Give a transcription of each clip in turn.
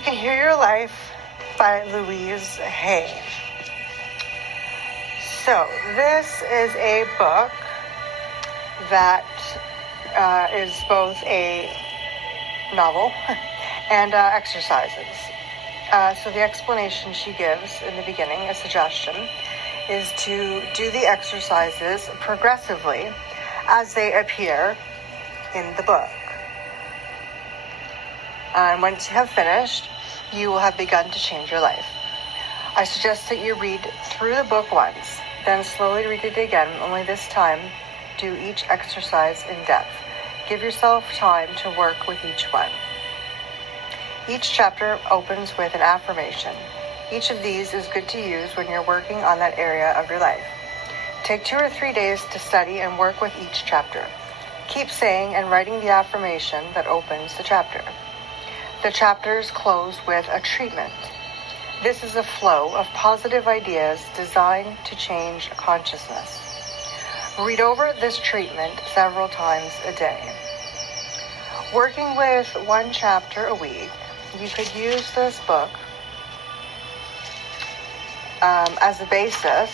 You Can Heal Your Life by Louise. So this is a book that is both a novel and exercises. So the explanation she gives in the beginning, a suggestion, is to do the exercises progressively as they appear in the book. And once you have finished, you will have begun to change your life. I suggest that you read through the book once, then slowly read it again, only this time do each exercise in depth. Give yourself time to work with each one. Each chapter opens with an affirmation. Each of these is good to use when you're working on that area of your life. Take 2 or 3 days to study and work with each chapter. Keep saying and writing the affirmation that opens the chapter. The chapters close with a treatment. This is a flow of positive ideas designed to change consciousness. Read over this treatment several times a day. Working with one chapter a week, you could use this book as a basis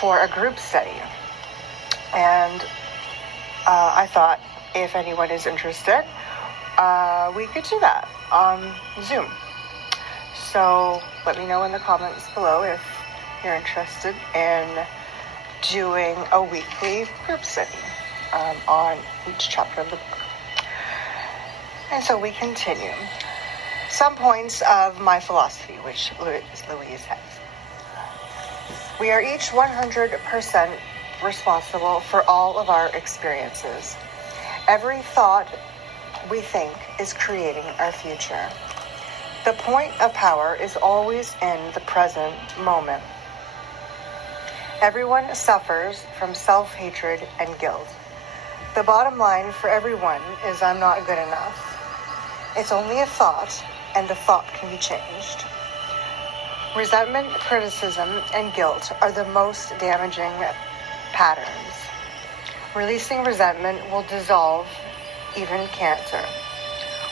for a group study. And I thought if anyone is interested, we could do that on Zoom. So let me know in the comments below if you're interested in doing a weekly group study on each chapter of the book. And so we continue. Some points of my philosophy, which Louise has. We are each 100% responsible for all of our experiences. Every thought we think is creating our future. The point of power is always in the present moment. Everyone suffers from self-hatred and guilt. The bottom line for everyone is I'm not good enough. It's only a thought, and the thought can be changed. Resentment, criticism, and guilt are the most damaging patterns. Releasing resentment will dissolve even cancer.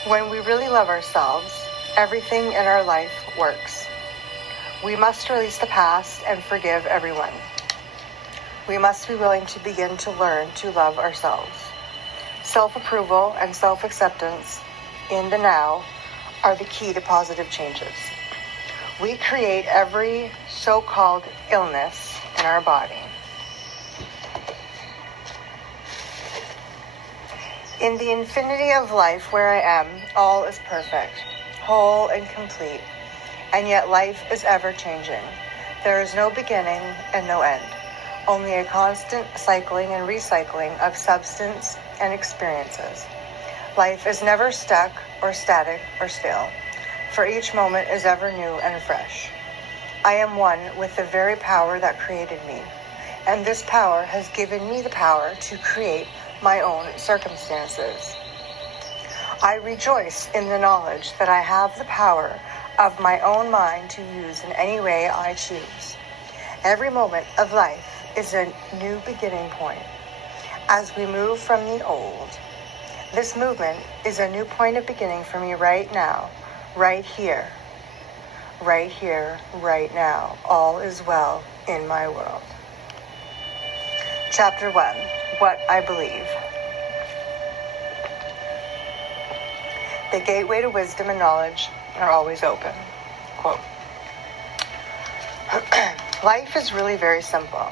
When we really love ourselves, everything in our life works. We must release the past and forgive everyone. We must be willing to begin to learn to love ourselves. Self-approval and self-acceptance in the now are the key to positive changes. We create every so-called illness in our body. In the infinity of life where I am, all is perfect, whole and complete, and yet life is ever-changing. There is no beginning and no end, only a constant cycling and recycling of substance and experiences. Life is never stuck or static or still, for each moment is ever new and fresh. I am one with the very power that created me, and this power has given me the power to create my own circumstances. I rejoice in the knowledge that I have the power of my own mind to use in any way I choose. Every moment of life is a new beginning point. As we move from the old, this movement is a new point of beginning for me right now, right here, right now. All is well in my world. Chapter 1, What I Believe. The gateway to wisdom and knowledge are always open. Quote, life is really very simple.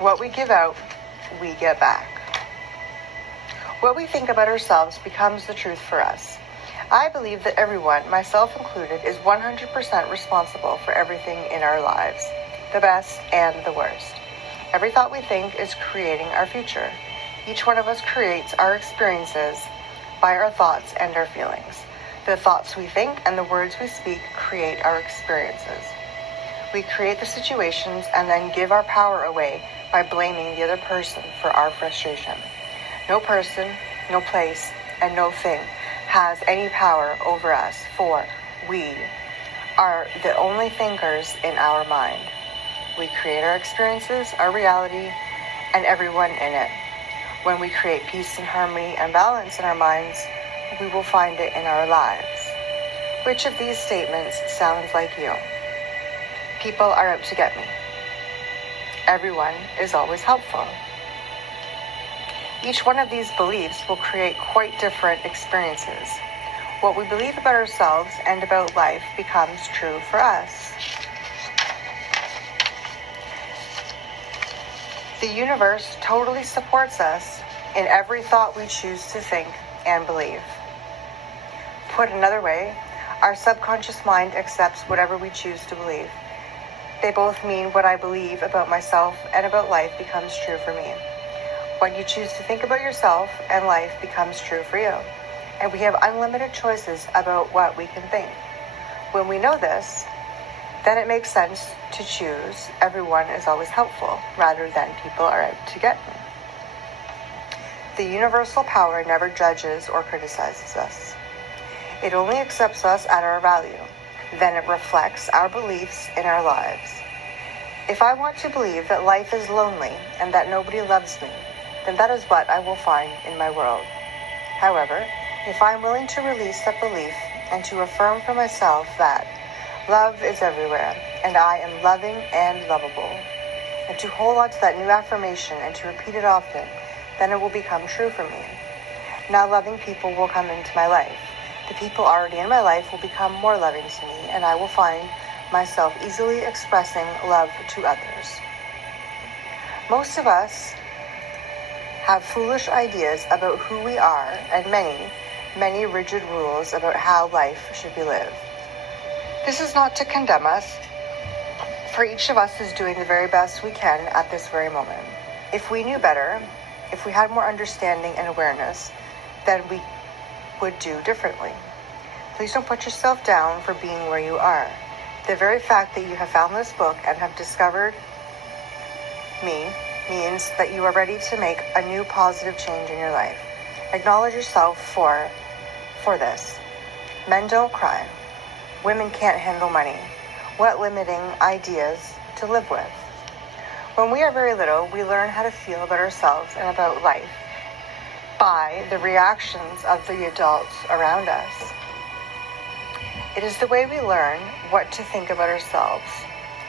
What we give out, we get back. What we think about ourselves becomes the truth for us. I believe that everyone, myself included, is 100% responsible for everything in our lives, the best and the worst. Every thought we think is creating our future. Each one of us creates our experiences by our thoughts and our feelings. The thoughts we think and the words we speak create our experiences. We create the situations and then give our power away by blaming the other person for our frustration. No person, no place, and no thing has any power over us, for we are the only thinkers in our mind. We create our experiences, our reality, and everyone in it. When we create peace and harmony and balance in our minds, we will find it in our lives. Which of these statements sounds like you? People are out to get me. Everyone is always helpful. Each one of these beliefs will create quite different experiences. What we believe about ourselves and about life becomes true for us. The universe totally supports us in every thought we choose to think and believe. Put another way, our subconscious mind accepts whatever we choose to believe. They both mean what I believe about myself and about life becomes true for me. What you choose to think about yourself and life becomes true for you. And we have unlimited choices about what we can think. When we know this, then it makes sense to choose everyone is always helpful rather than people are out to get me. The universal power never judges or criticizes us. It only accepts us at our value. Then it reflects our beliefs in our lives. If I want to believe that life is lonely and that nobody loves me, then that is what I will find in my world. However, if I am willing to release that belief and to affirm for myself that love is everywhere and I am loving and lovable, and to hold on to that new affirmation and to repeat it often, then it will become true for me. Now loving people will come into my life. The people already in my life will become more loving to me, and I will find myself easily expressing love to others. Most of us have foolish ideas about who we are and many rigid rules about how life should be lived. This is not to condemn us, for each of us is doing the very best we can at this very moment. If we knew better, if we had more understanding and awareness, then we would do differently. Please don't put yourself down for being where you are. The very fact that you have found this book and have discovered me means that you are ready to make a new positive change in your life. Acknowledge yourself for this. Men don't cry. Women can't handle money. What limiting ideas to live with. When we are very little, we learn how to feel about ourselves and about life by the reactions of the adults around us. It is the way we learn what to think about ourselves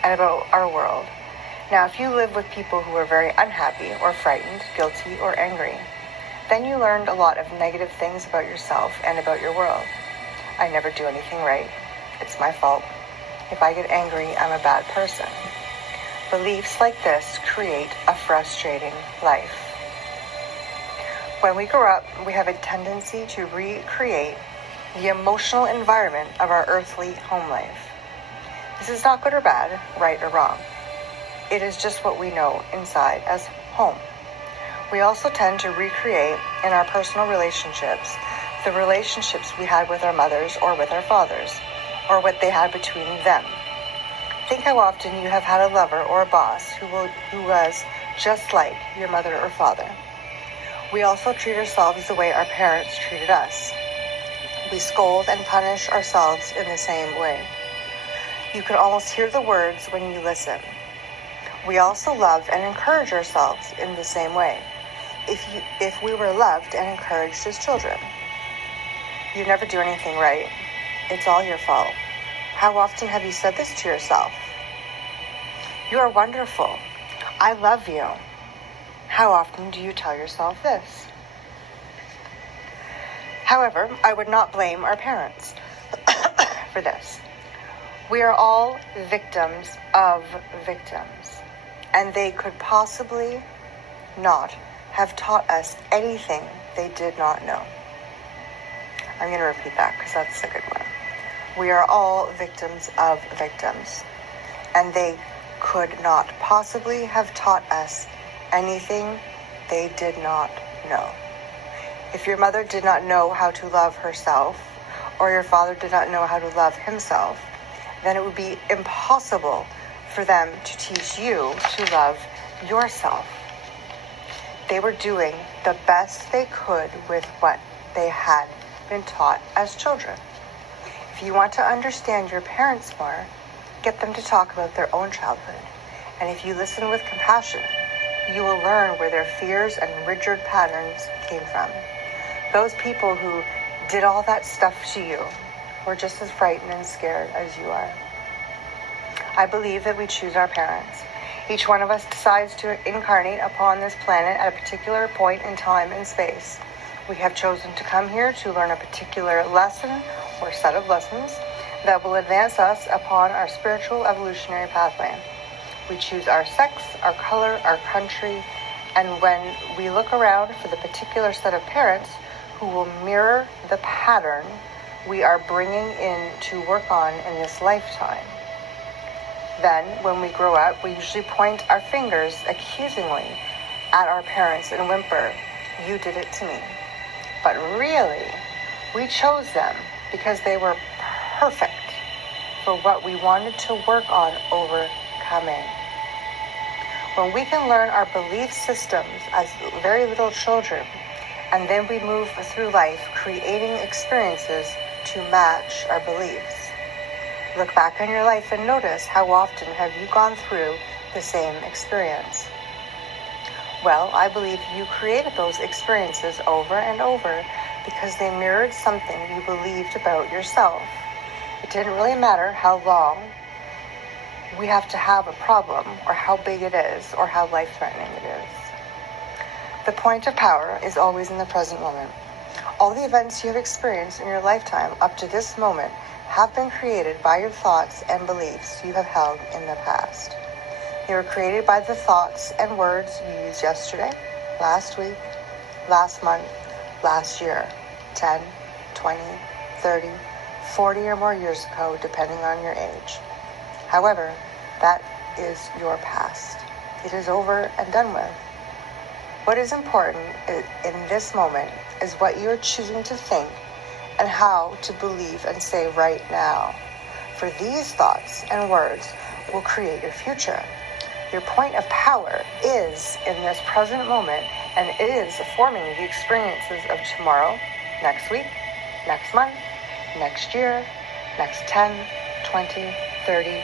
and about our world. Now, if you live with people who are very unhappy or frightened, guilty, or angry, then you learned a lot of negative things about yourself and about your world. I never do anything right. It's my fault. If I get angry, I'm a bad person. Beliefs like this create a frustrating life. When we grow up, we have a tendency to recreate the emotional environment of our earthly home life. This is not good or bad, right or wrong. It is just what we know inside as home. We also tend to recreate in our personal relationships the relationships we had with our mothers or with our fathers, or what they had between them. Think how often you have had a lover or a boss who was just like your mother or father. We also treat ourselves the way our parents treated us. We scold and punish ourselves in the same way. You can almost hear the words when you listen. We also love and encourage ourselves in the same way. If we were loved and encouraged as children. You never do anything right. It's all your fault. How often have you said this to yourself? You are wonderful. I love you. How often do you tell yourself this? However, I would not blame our parents for this. We are all victims of victims, and they could possibly not have taught us anything they did not know. I'm going to repeat that because that's a good one. We are all victims of victims, and they could not possibly have taught us anything they did not know. If your mother did not know how to love herself, or your father did not know how to love himself, then it would be impossible for them to teach you to love yourself. They were doing the best they could with what they had been taught as children. If you want to understand your parents more, get them to talk about their own childhood. And if you listen with compassion, you will learn where their fears and rigid patterns came from. Those people who did all that stuff to you We're just as frightened and scared as you are. I believe that we choose our parents. Each one of us decides to incarnate upon this planet at a particular point in time and space. We have chosen to come here to learn a particular lesson or set of lessons that will advance us upon our spiritual evolutionary pathway. We choose our sex, our color, our country, and when we look around for the particular set of parents who will mirror the pattern we are bringing in to work on in this lifetime. Then, when we grow up, we usually point our fingers accusingly at our parents and whimper, "You did it to me." But really, we chose them because they were perfect for what we wanted to work on overcoming. When we can learn our belief systems as very little children, and then we move through life creating experiences to match our beliefs. Look back on your life and notice how often have you gone through the same experience. Well, I believe you created those experiences over and over because they mirrored something you believed about yourself. It didn't really matter how long we have to have a problem or how big it is or how life-threatening it is. The point of power is always in the present moment. All the events you have experienced in your lifetime up to this moment have been created by your thoughts and beliefs you have held in the past. They were created by the thoughts and words you used yesterday, last week, last month, last year, 10, 20, 30, 40 or more years ago, depending on your age. However, that is your past. It is over and done with. What is important in this moment is what you are choosing to think and how to believe and say right now. For these thoughts and words will create your future. Your point of power is in this present moment, and it is forming the experiences of tomorrow, next week, next month, next year, next 10, 20, 30,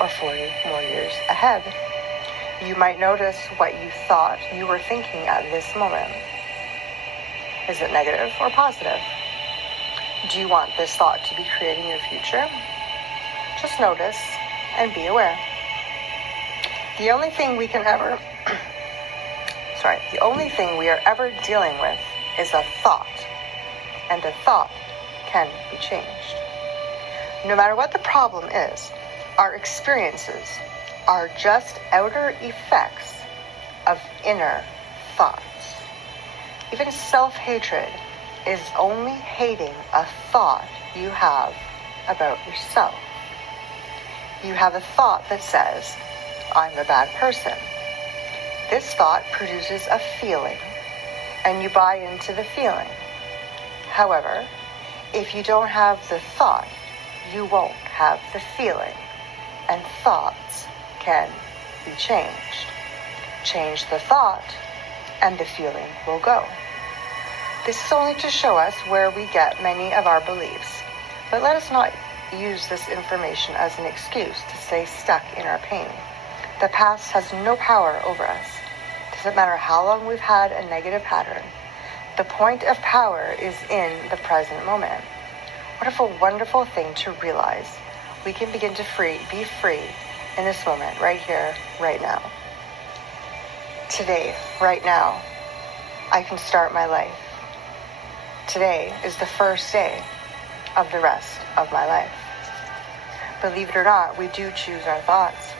or 40 more years ahead. You might notice what you thought you were thinking at this moment. Is it negative or positive? Do you want this thought to be creating your future? Just notice and be aware. The only thing we are ever dealing with is a thought, and a thought can be changed. No matter what the problem is, our experiences are just outer effects of inner thoughts. Even self-hatred is only hating a thought you have about yourself. You have a thought that says, "I'm a bad person." This thought produces a feeling, and you buy into the feeling. However, if you don't have the thought, you won't have the feeling, and thoughts can be changed. Change the thought, and the feeling will go. This is only to show us where we get many of our beliefs, but let us not use this information as an excuse to stay stuck in our pain. The past has no power over us. It doesn't matter how long we've had a negative pattern. The point of power is in the present moment. What a wonderful thing to realize. We can begin to be free in this moment, right here, right now. Today, right now, I can start my life. Today is the first day of the rest of my life. Believe it or not, we do choose our thoughts.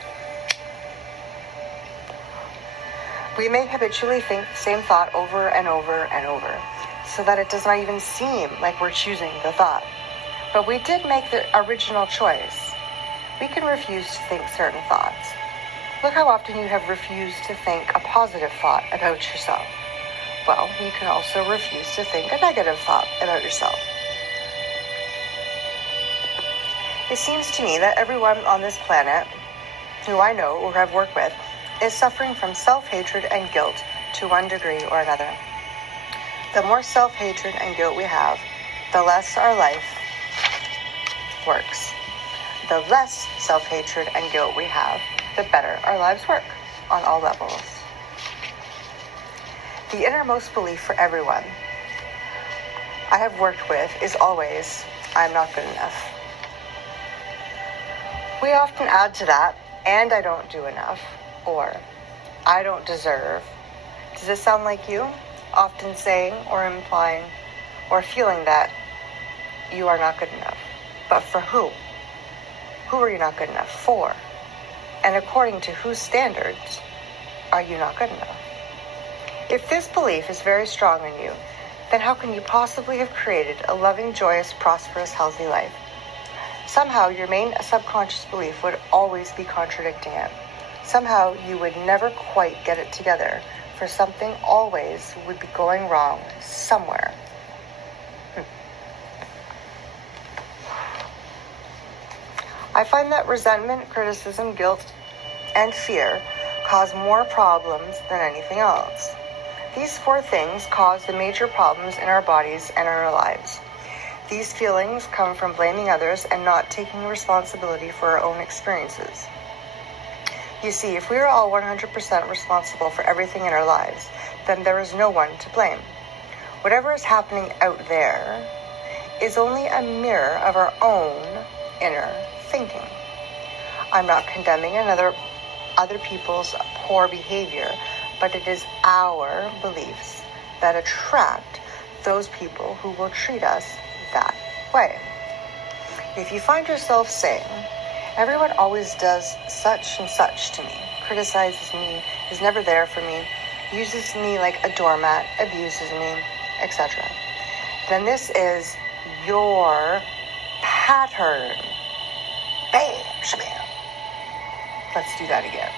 We may habitually think the same thought over and over and over, so that it does not even seem like we're choosing the thought. But we did make the original choice. We can refuse to think certain thoughts. Look how often you have refused to think a positive thought about yourself. Well, you can also refuse to think a negative thought about yourself. It seems to me that everyone on this planet who I know or have worked with is suffering from self-hatred and guilt to one degree or another. The more self-hatred and guilt we have, the less our life works. The less self-hatred and guilt we have, the better our lives work on all levels. The innermost belief for everyone. I have worked with is always, I'm not good enough. We often add to that, and I don't do enough, or I don't deserve. Does this sound like you? Often saying or implying or feeling that you are not good enough. But for who? Who are you not good enough for? And according to whose standards are you not good enough? If this belief is very strong in you, then how can you possibly have created a loving, joyous, prosperous, healthy life? Somehow your main subconscious belief would always be contradicting it. Somehow you would never quite get it together, for something always would be going wrong somewhere. I find that resentment, criticism, guilt, and fear cause more problems than anything else. These 4 things cause the major problems in our bodies and in our lives. These feelings come from blaming others and not taking responsibility for our own experiences. You see, if we are all 100% responsible for everything in our lives, then there is no one to blame. Whatever is happening out there is only a mirror of our own inner thinking. I'm not condemning other people's poor behavior, but it is our beliefs that attract those people who will treat us that way. If you find yourself saying, everyone always does such and such to me, criticizes me, is never there for me, uses me like a doormat, abuses me, etc., then this is your pattern. Bam, shabam. Let's do that again.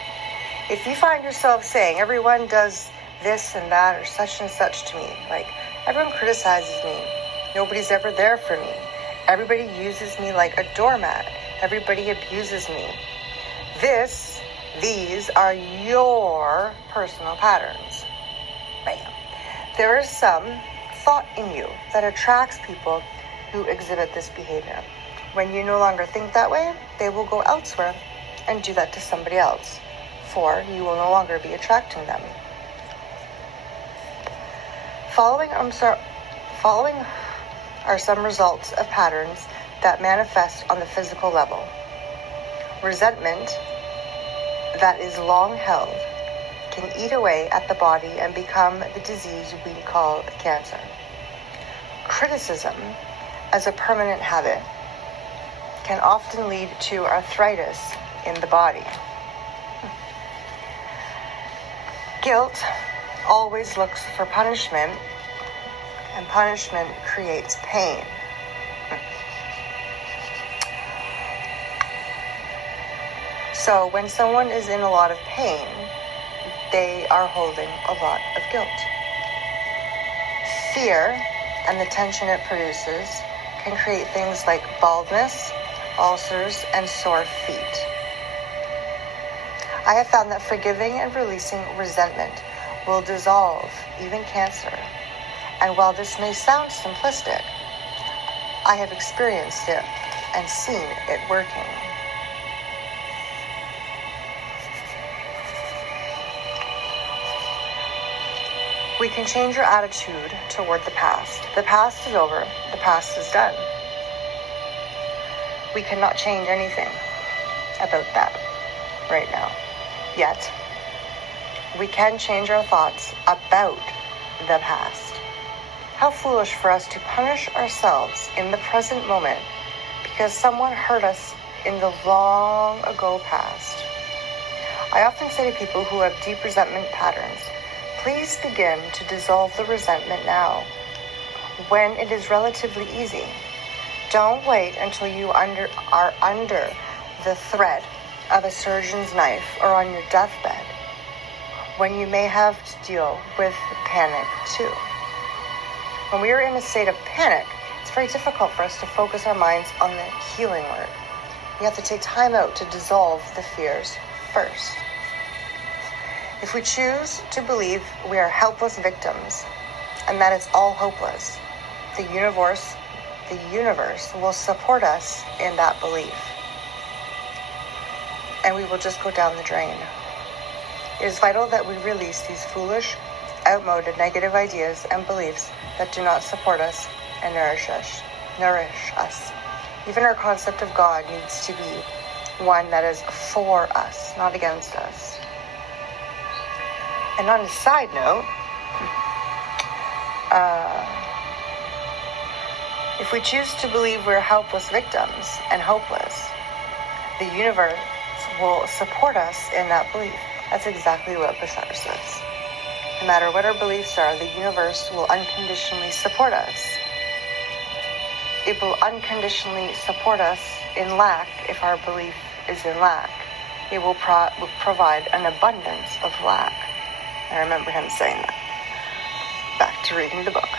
If you find yourself saying, everyone does this and that or such and such to me, like everyone criticizes me, nobody's ever there for me, everybody uses me like a doormat, everybody abuses me, these are your personal patterns. Bam. There is some thought in you that attracts people who exhibit this behavior. When you no longer think that way, they will go elsewhere and do that to somebody else, for you will no longer be attracting them. Following are some results of patterns that manifest on the physical level. Resentment that is long held can eat away at the body and become the disease we call cancer. Criticism, as a permanent habit, can often lead to arthritis in the body. Guilt always looks for punishment, and punishment creates pain. So when someone is in a lot of pain, they are holding a lot of guilt. Fear and the tension it produces can create things like baldness, ulcers, and sore feet. I have found that forgiving and releasing resentment will dissolve even cancer. And while this may sound simplistic, I have experienced it and seen it working. We can change our attitude toward the past. The past is over. The past is done. We cannot change anything about that right now. Yet, we can change our thoughts about the past. How foolish for us to punish ourselves in the present moment because someone hurt us in the long ago past. I often say to people who have deep resentment patterns, please begin to dissolve the resentment now, when it is relatively easy. Don't wait until you are under the threat of a surgeon's knife or on your deathbed, when you may have to deal with panic too. When we are in a state of panic, it's very difficult for us to focus our minds on the healing work. We have to take time out to dissolve the fears first. If we choose to believe we are helpless victims and that it's all hopeless, the universe will support us in that belief. And we will just go down the drain. It is vital that we release these foolish, outmoded, negative ideas and beliefs that do not support us and nourish us. Even our concept of God needs to be one that is for us, not against us. And on a side note, if we choose to believe we're helpless victims and hopeless, the universe will support us in that belief. That's exactly what Bashar says. No matter what our beliefs are, the universe will unconditionally support us. It will unconditionally support us in lack if our belief is in lack. It will provide an abundance of lack. I remember him saying that. Back to reading the book.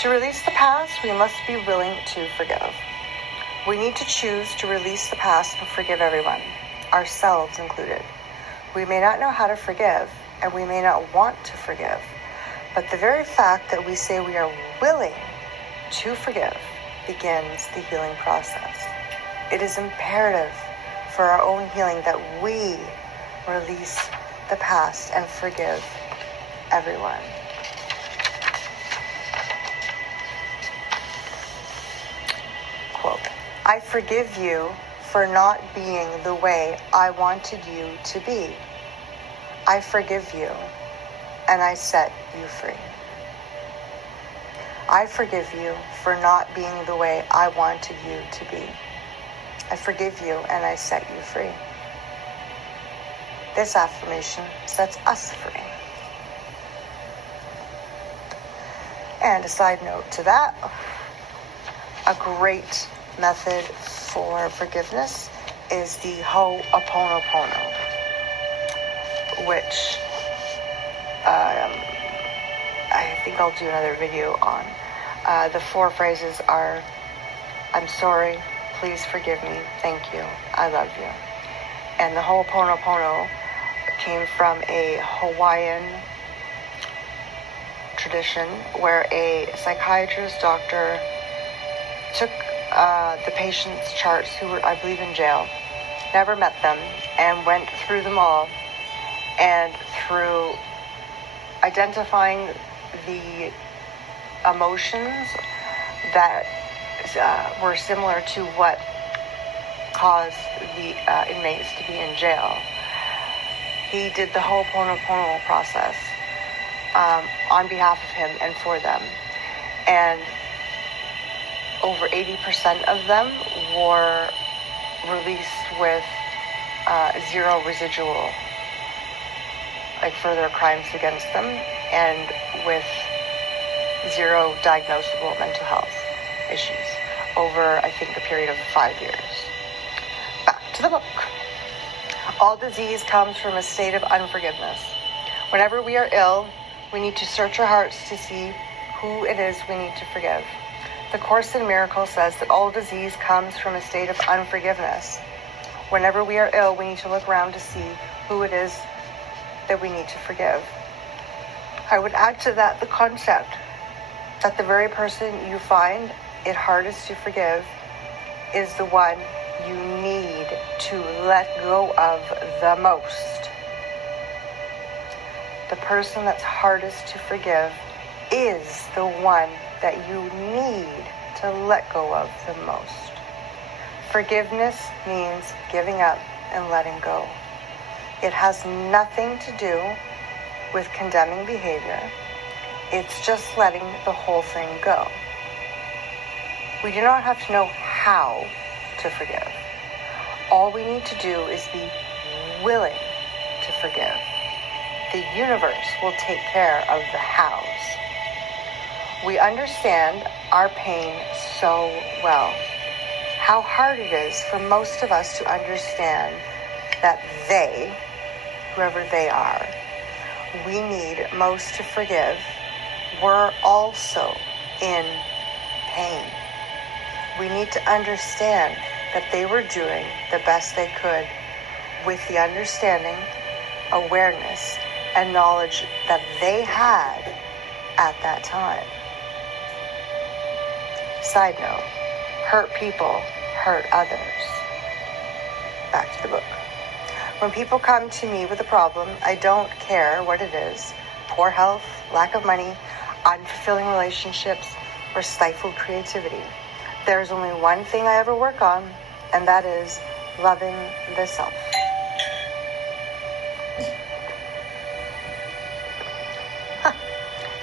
To release the past, we must be willing to forgive. We need to choose to release the past and forgive everyone, ourselves included. We may not know how to forgive, and we may not want to forgive, but the very fact that we say we are willing to forgive begins the healing process. It is imperative for our own healing that we release the past and forgive everyone. Quote, I forgive you for not being the way I wanted you to be. I forgive you, and I set you free. I forgive you for not being the way I wanted you to be. I forgive you, and I set you free. This affirmation sets us free. And a side note to that, a great method for forgiveness is the Ho'oponopono, which I think I'll do another video on. The 4 phrases are, I'm sorry, please forgive me, thank you, I love you. And the Ho'oponopono came from a Hawaiian tradition where a psychiatrist doctor took the patient's charts who were, I believe, in jail, never met them, and went through them all, and through identifying the emotions that were similar to what caused the inmates to be in jail, he did the Ho'oponopono process on behalf of him and for them. And over 80% of them were released with 0 residual, like further crimes against them, and with 0 diagnosable mental health issues over, I think, a period of 5 years. Back to the book. All disease comes from a state of unforgiveness. Whenever we are ill, we need to search our hearts to see who it is we need to forgive. The Course in Miracles says that all disease comes from a state of unforgiveness. Whenever we are ill, we need to look around to see who it is that we need to forgive. I would add to that the concept that the very person you find it hardest to forgive is the one you need to let go of the most. The person that's hardest to forgive is the one that you need to let go of the most. Forgiveness means giving up and letting go. It has nothing to do with condemning behavior. It's just letting the whole thing go. We do not have to know how to forgive. All we need to do is be willing to forgive. The universe will take care of the hows. We understand our pain so well. How hard it is for most of us to understand that they, whoever they are, we need most to forgive, were also in pain. We need to understand that they were doing the best they could with the understanding, awareness, and knowledge that they had at that time. Side note, hurt people hurt others. Back to the book. When people come to me with a problem, I don't care what it is. Poor health, lack of money, unfulfilling relationships, or stifled creativity. There's only one thing I ever work on, and that is loving the self.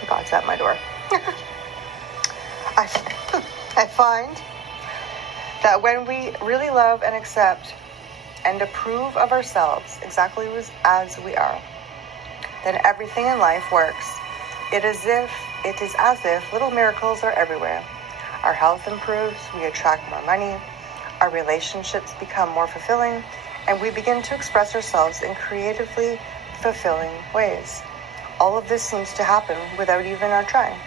God's at my door. I find that when we really love and accept and approve of ourselves exactly as we are, then everything in life works. It is as if little miracles are everywhere. Our health improves, we attract more money, our relationships become more fulfilling, and we begin to express ourselves in creatively fulfilling ways. All of this seems to happen without even our trying.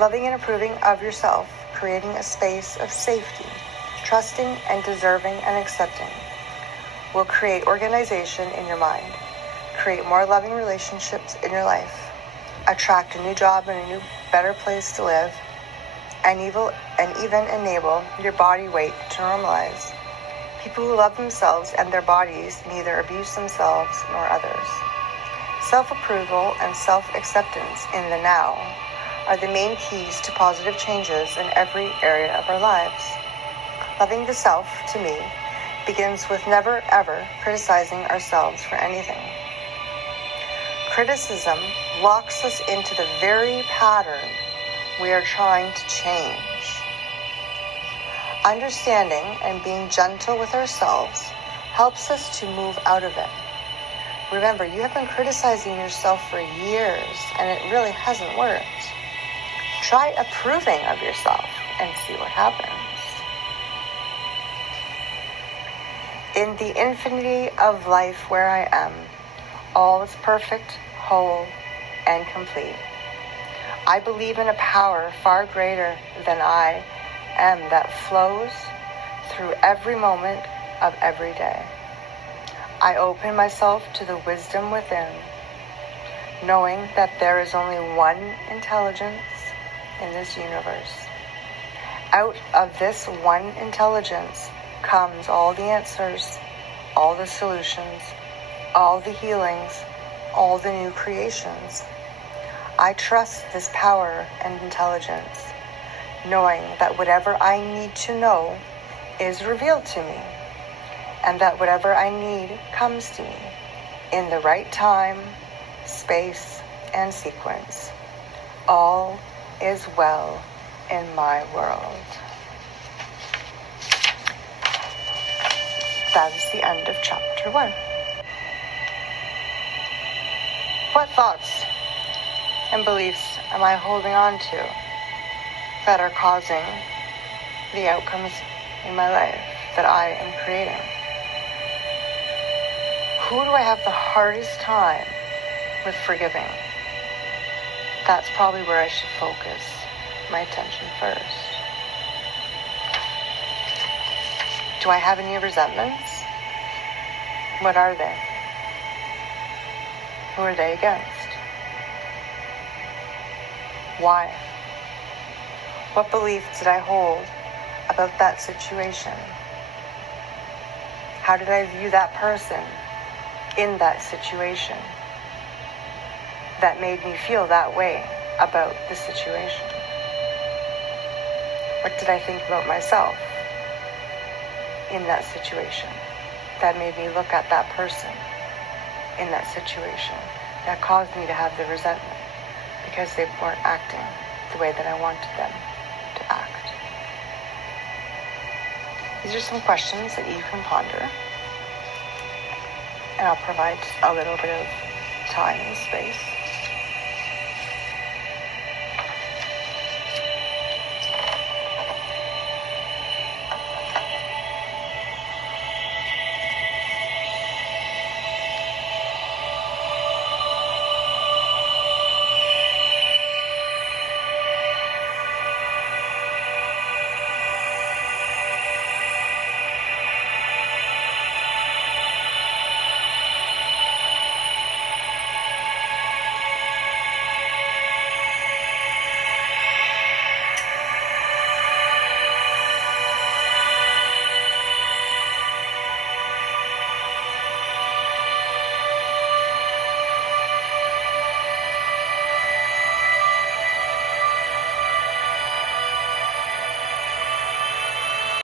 Loving and approving of yourself, creating a space of safety, trusting and deserving and accepting, will create organization in your mind, create more loving relationships in your life, attract a new job and a new, better place to live, and even enable your body weight to normalize. People who love themselves and their bodies neither abuse themselves nor others. Self-approval and self-acceptance in the now are the main keys to positive changes in every area of our lives. Loving the self, to me, begins with never ever criticizing ourselves for anything. Criticism locks us into the very pattern we are trying to change. Understanding and being gentle with ourselves helps us to move out of it. Remember, you have been criticizing yourself for years, and it really hasn't worked. Try approving of yourself and see what happens. In the infinity of life where I am, all is perfect, whole, and complete. I believe in a power far greater than I am that flows through every moment of every day. I open myself to the wisdom within, knowing that there is only one intelligence in this universe. Out of this one intelligence comes all the answers, all the solutions, all the healings, all the new creations. I trust this power and intelligence, knowing that whatever I need to know is revealed to me, and that whatever I need comes to me in the right time, space, and sequence. All is well in my world. That is the end of chapter 1. What thoughts and beliefs am I holding on to that are causing the outcomes in my life that I am creating? Who do I have the hardest time with forgiving? That's probably where I should focus my attention first. Do I have any resentments? What are they? Who are they against? Why? What belief did I hold about that situation? How did I view that person in that situation that made me feel that way about the situation? What did I think about myself in that situation that made me look at that person in that situation that caused me to have the resentment because they weren't acting the way that I wanted them to act? These are some questions that you can ponder, and I'll provide a little bit of time and space